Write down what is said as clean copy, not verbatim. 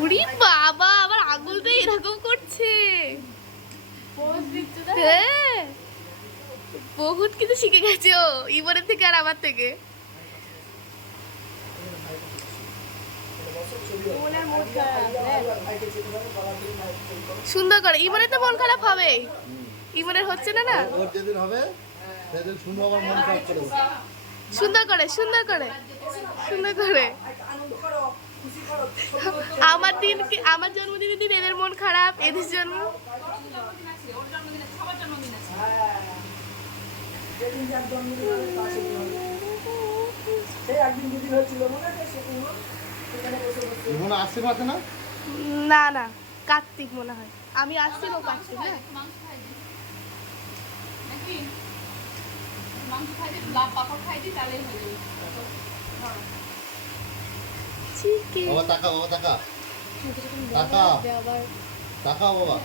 উড়ি বাবা, আবার আঙুলটা এরকম করছে। হ্যাঁ, বহুত কিছু শিখে গেছে ও ইমনের থেকে আর আমার থেকে। সুন্দর করে। ইমনের তো মন খারাপ হবে, ইমনের হচ্ছে না না। ওর যেদিন হবে সেদিন শুনে আবার মন খারাপ করে। সুন্দর করে, সুন্দর করে, সুন্দর করে। আমার দিন, আমার জন্মদিনের দিন এদের মন খারাপ, এদের জন্ম। না না, কার্তিক মনে হয়। আমি আসছি ও কার্তিক না। বাবা তাকা, বাবা তাকা, তাকা, তাকা বাবা।